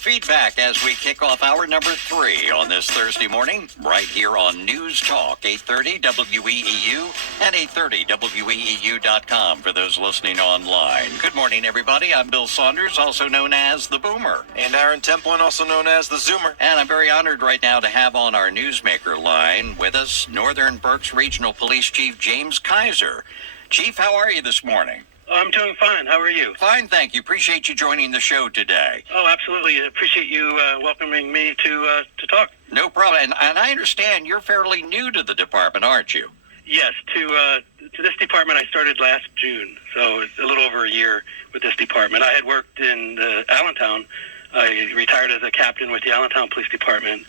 feedback as we kick off hour number 3 on this Thursday morning, right here on News Talk, 830 WEEU and 830 WEEU.com for those listening online. Good morning, everybody. I'm Bill Saunders, also known as The Boomer. And Aaron Templin, also known as The Zoomer. And I'm very honored right now to have on our newsmaker line with us Northern Berks Regional Police Chief James Keiser. Chief, how are you this morning? I'm doing fine. How are you? Fine, thank you. Appreciate you joining the show today. Oh, absolutely. Appreciate you welcoming me to talk. No problem. And I understand you're fairly new to the department, aren't you? Yes, to this department I started last June, so it's a little over a year with this department. I had worked in Allentown. I retired as a captain with the Allentown Police Department,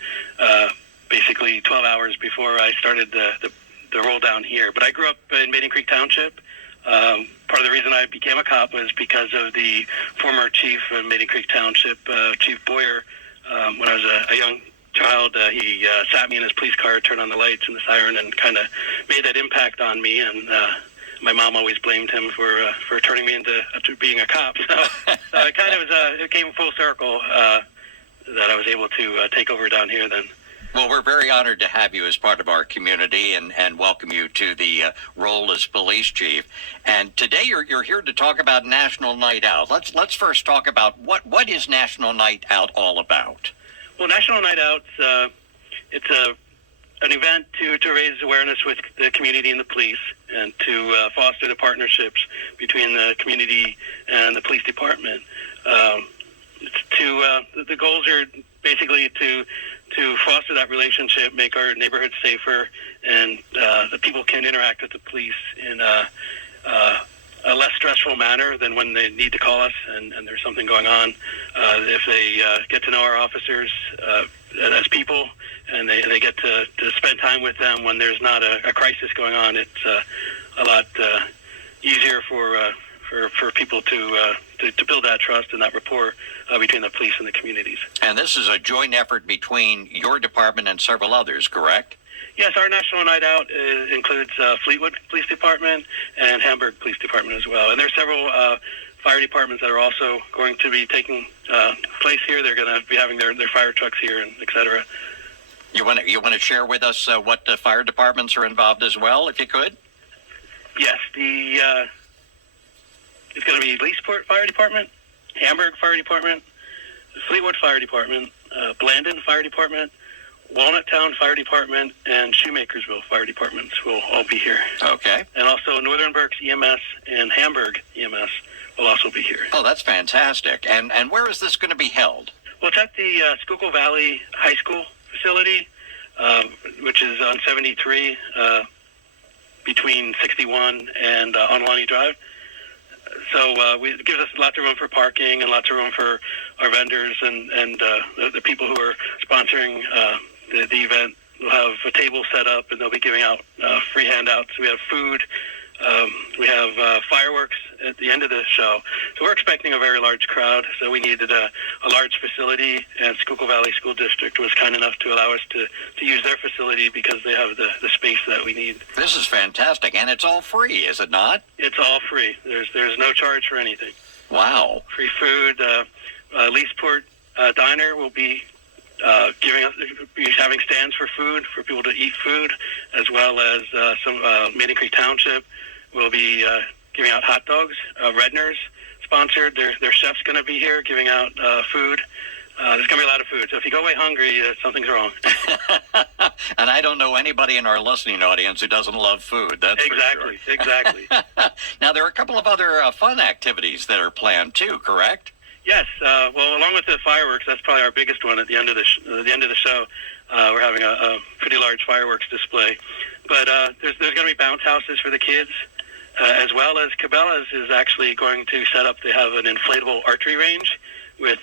basically 12 hours before I started the roll down here. But I grew up in Maiden Creek Township. Part of the reason I became a cop was because of the former chief of Maiden Creek Township, Chief Boyer. When I was a young child, he sat me in his police car, turned on the lights and the siren, and kind of made that impact on me. And my mom always blamed him for turning me into being a cop. So it kind of was, it came full circle that I was able to take over down here then. Well, we're very honored to have you as part of our community and welcome you to the role as police chief. And today you're here to talk about National Night Out. Let's first talk about what is National Night Out all about? Well, National Night Out, it's an event to raise awareness with the community and the police, and to foster the partnerships between the community and the police department. The goals are basically to foster that relationship, make our neighborhoods safer, and the people can interact with the police in a less stressful manner than when they need to call us and there's something going on. If they get to know our officers as people, and they get to spend time with them when there's not a crisis going on, it's a lot easier for people to build that trust and that rapport between the police and the communities. And this is a joint effort between your department and several others, correct? Yes, our National Night Out includes Fleetwood Police Department and Hamburg Police Department as well. And there's several fire departments that are also going to be taking place here. They're going to be having their fire trucks here, and et cetera. You want to share with us what fire departments are involved as well, if you could? Yes, it's going to be Leesport Fire Department, Hamburg Fire Department, Fleetwood Fire Department, Blandon Fire Department, Walnut Town Fire Department, and Shoemakersville Fire Departments will all be here. Okay. And also Northern Berks EMS and Hamburg EMS will also be here. Oh, that's fantastic. And where is this going to be held? Well, it's at the Schuylkill Valley High School facility, which is on 73 between 61 and Onalani Drive. So it gives us lots of room for parking and lots of room for our vendors and the people who are sponsoring the event. We'll have a table set up, and they'll be giving out free handouts. We have food. We have fireworks at the end of the show. So we're expecting a very large crowd. So we needed a large facility, and Schuylkill Valley School District was kind enough to allow us to use their facility because they have the space that we need. This is fantastic, and it's all free, is it not? It's all free. There's no charge for anything. Wow. Free food. Leesport Diner will be having stands for food, for people to eat food, as well as some Maiden Creek Township will be giving out hot dogs. Redner's sponsored. Their chef's going to be here giving out food. There's going to be a lot of food. So if you go away hungry, something's wrong. And I don't know anybody in our listening audience who doesn't love food. That's exactly, for sure. Exactly. Now, there are a couple of other fun activities that are planned too, correct? Yes. Well, along with the fireworks, that's probably our biggest one at the end of the show. We're having a pretty large fireworks display. But there's going to be bounce houses for the kids, as well as Cabela's is actually going to set up. They have an inflatable archery range with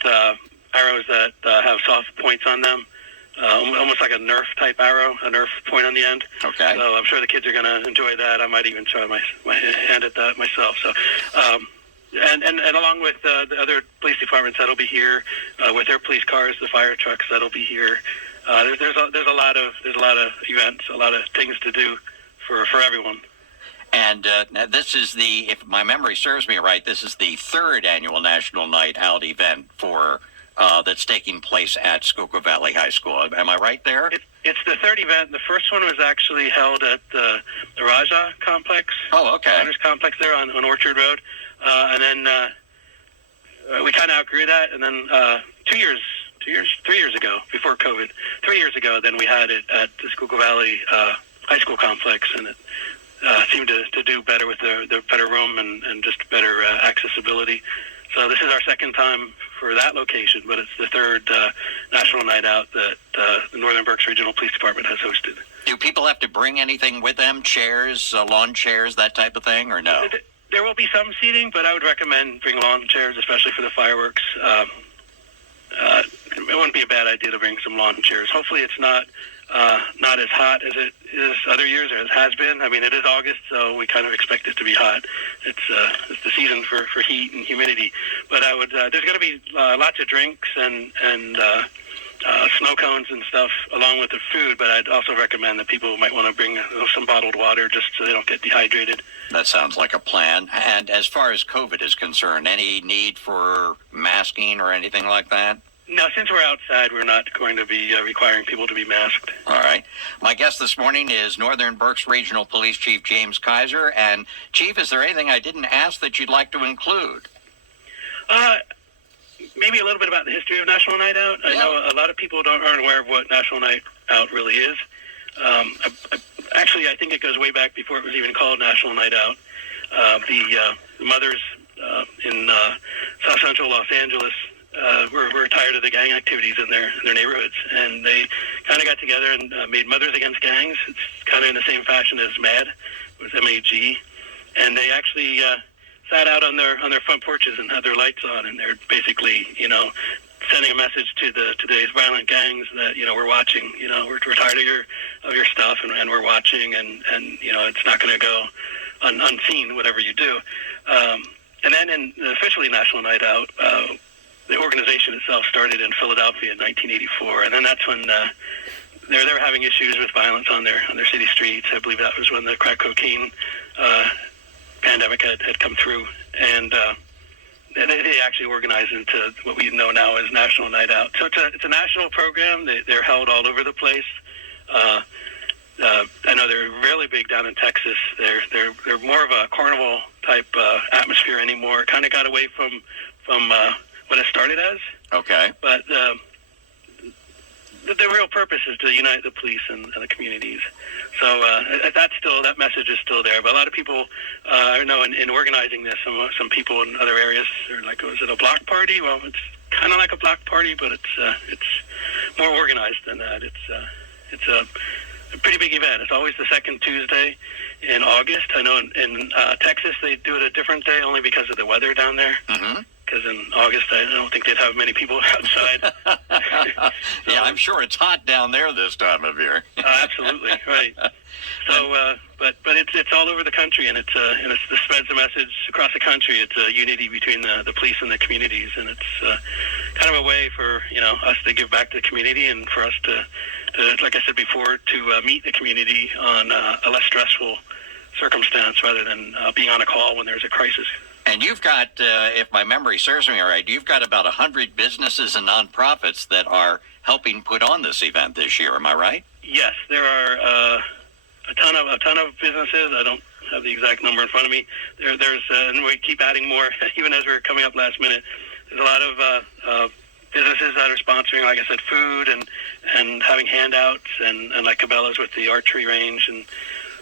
arrows that have soft points on them, almost like a Nerf type arrow, a Nerf point on the end. Okay. So I'm sure the kids are going to enjoy that. I might even try my hand at that myself. So. And along with the other police departments that'll be here with their police cars, the fire trucks that'll be here. There's a lot of events, a lot of things to do for everyone. And this is if my memory serves me right, this is the third annual National Night Out event for that's taking place at Schuylkill Valley High School. Am I right there? It's the third event. The first one was actually held at the Raja complex. Oh, okay. Miners complex there on Orchard Road. And then we kind of outgrew that. And then 3 years ago, before COVID, 3 years ago, then we had it at the Schuylkill Valley High School complex, and it seemed to do better with the better room and just better accessibility. So this is our second time for that location, but it's the third national night out that the Northern Berks Regional Police Department has hosted. Do people have to bring anything with them? Chairs, lawn chairs, that type of thing, or no? There will be some seating, but I would recommend bring lawn chairs, especially for the fireworks. It wouldn't be a bad idea to bring some lawn chairs. Hopefully it's not as hot as it is other years, or as has been. I mean, it is August, so we kind of expect it to be hot. It's the season for heat and humidity. But I would there's going to be lots of drinks and snow cones and stuff along with the food, but I'd also recommend that people might want to bring some bottled water just so they don't get dehydrated. That sounds like a plan. And as far as COVID is concerned, any need for masking or anything like that? No, since we're outside, we're not going to be requiring people to be masked. All right. My guest this morning is Northern Berks Regional Police Chief James Keiser. And, Chief, is there anything I didn't ask that you'd like to include? Maybe a little bit about the history of National Night Out. I know a lot of people aren't aware of what National Night Out really is. Actually, I think it goes way back before it was even called National Night Out. The mothers in South Central Los Angeles were tired of the gang activities in their neighborhoods, and they kind of got together and made Mothers Against Gangs. It's kind of in the same fashion as MAD. It was MAG, and they actually sat out on their front porches and had their lights on, and they're basically, sending a message to these violent gangs that, we're watching, we're tired of your stuff, and we're watching, and it's not going to go unseen, whatever you do. And then in officially National Night Out, the organization itself started in Philadelphia in 1984, and then that's when they were having issues with violence on their city streets. I believe that was when the crack cocaine pandemic had come through, and they actually organized into what we know now as National Night Out. So it's a national program. They're held all over the place. I know they're really big down in Texas. They're more of a carnival type atmosphere anymore. Kind of got away from what it started as. Okay. But the real purpose is to unite the police and the communities. So that message is still there. But a lot of people, I know in organizing this, some people in other areas are like, "Oh, is it a block party?" Well, it's kind of like a block party, but it's more organized than that. It's a pretty big event. It's always the second Tuesday in August. I know in Texas they do it a different day only because of the weather down there. Mm-hmm. Because in August, I don't think they'd have many people outside. Yeah, I'm sure it's hot down there this time of year. Absolutely, right. So, but it's all over the country, and it spreads a message across the country. It's a unity between the police and the communities, and it's kind of a way for us to give back to the community, and for us to like I said before, to meet the community on a less stressful circumstance rather than being on a call when there's a crisis. And you've got, if my memory serves me right, you've got about 100 businesses and nonprofits that are helping put on this event this year. Am I right? Yes, there are a ton of businesses. I don't have the exact number in front of me. There's and we keep adding more, even as we're coming up last minute. There's a lot of businesses that are sponsoring, like I said, food and having handouts and like Cabela's with the archery range and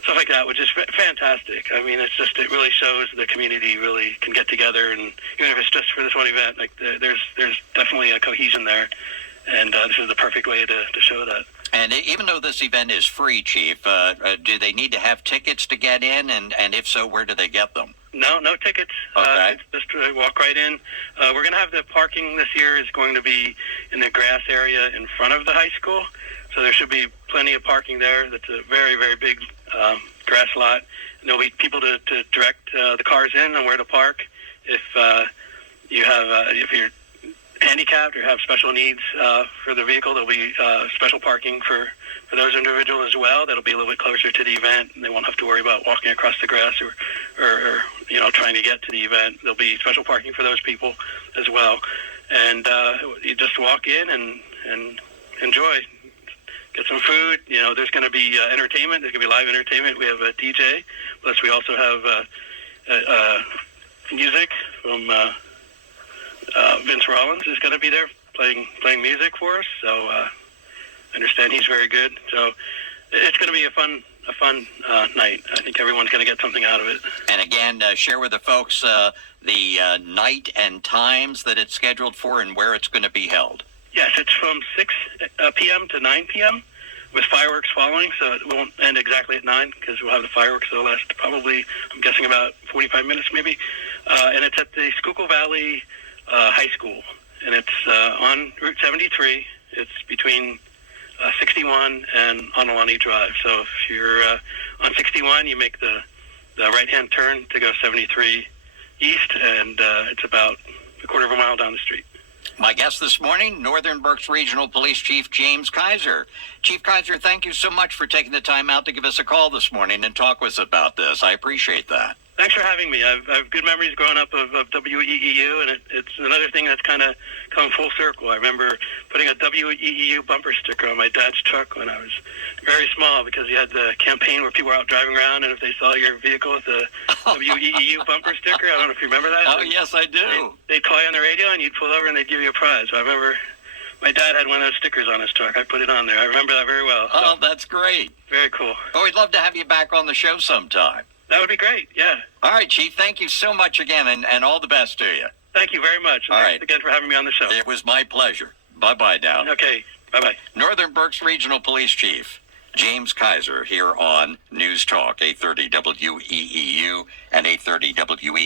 stuff like that, which is fantastic. I mean, it really shows the community really can get together, and even if it's just for this one event, like there's definitely a cohesion there, and this is the perfect way to show that. And even though this event is free, Chief, do they need to have tickets to get in, and if so, where do they get them? No tickets. Okay. Just walk right in. We're going to have the parking this year is going to be in the grass area in front of the high school. So there should be plenty of parking there. That's a very, very big grass lot. And there'll be people to direct the cars in and where to park. If if you're handicapped or have special needs for the vehicle, there'll be special parking for those individuals as well. That'll be a little bit closer to the event, and they won't have to worry about walking across the grass or trying to get to the event. There'll be special parking for those people as well. and you just walk in and enjoy. Get some food. You know, there's going to be entertainment. There's going to be live entertainment. We have a DJ. Plus, we also have music from Vince Rollins is going to be there playing music for us. So I understand he's very good. So it's going to be a fun night. I think everyone's going to get something out of it. And again, share with the folks the night and times that it's scheduled for and where it's going to be held. Yes, it's from 6 p.m. to 9 p.m. with fireworks following, so it won't end exactly at 9 because we'll have the fireworks. It'll last probably, I'm guessing, about 45 minutes maybe. And it's at the Schuylkill Valley High School, and it's on Route 73. It's between 61 and Onalani Drive. So if you're on 61, you make the right-hand turn to go 73 east, and it's about a quarter of a mile down the street. My guest this morning, Northern Berks Regional Police Chief James Keiser. Chief Keiser, thank you so much for taking the time out to give us a call this morning and talk with us about this. I appreciate that. Thanks for having me. I have good memories growing up of WEEU, and it's another thing that's kind of come full circle. I remember putting a WEEU bumper sticker on my dad's truck when I was very small because he had the campaign where people were out driving around, and if they saw your vehicle with a WEEU bumper sticker, I don't know if you remember that. Oh, yes, I do. They'd call you on the radio, and you'd pull over, and they'd give you a prize. So I remember my dad had one of those stickers on his truck. I put it on there. I remember that very well. So, Oh, that's great. very cool. Oh, we'd love to have you back on the show sometime. That would be great, yeah. All right, Chief, thank you so much again, and all the best to you. Thank you very much. All Thanks right. again for having me on the show. It was my pleasure. Bye-bye now. Okay, bye-bye. Northern Berks Regional Police Chief James Keiser here on News Talk 830 WEEU and 830 WEEU.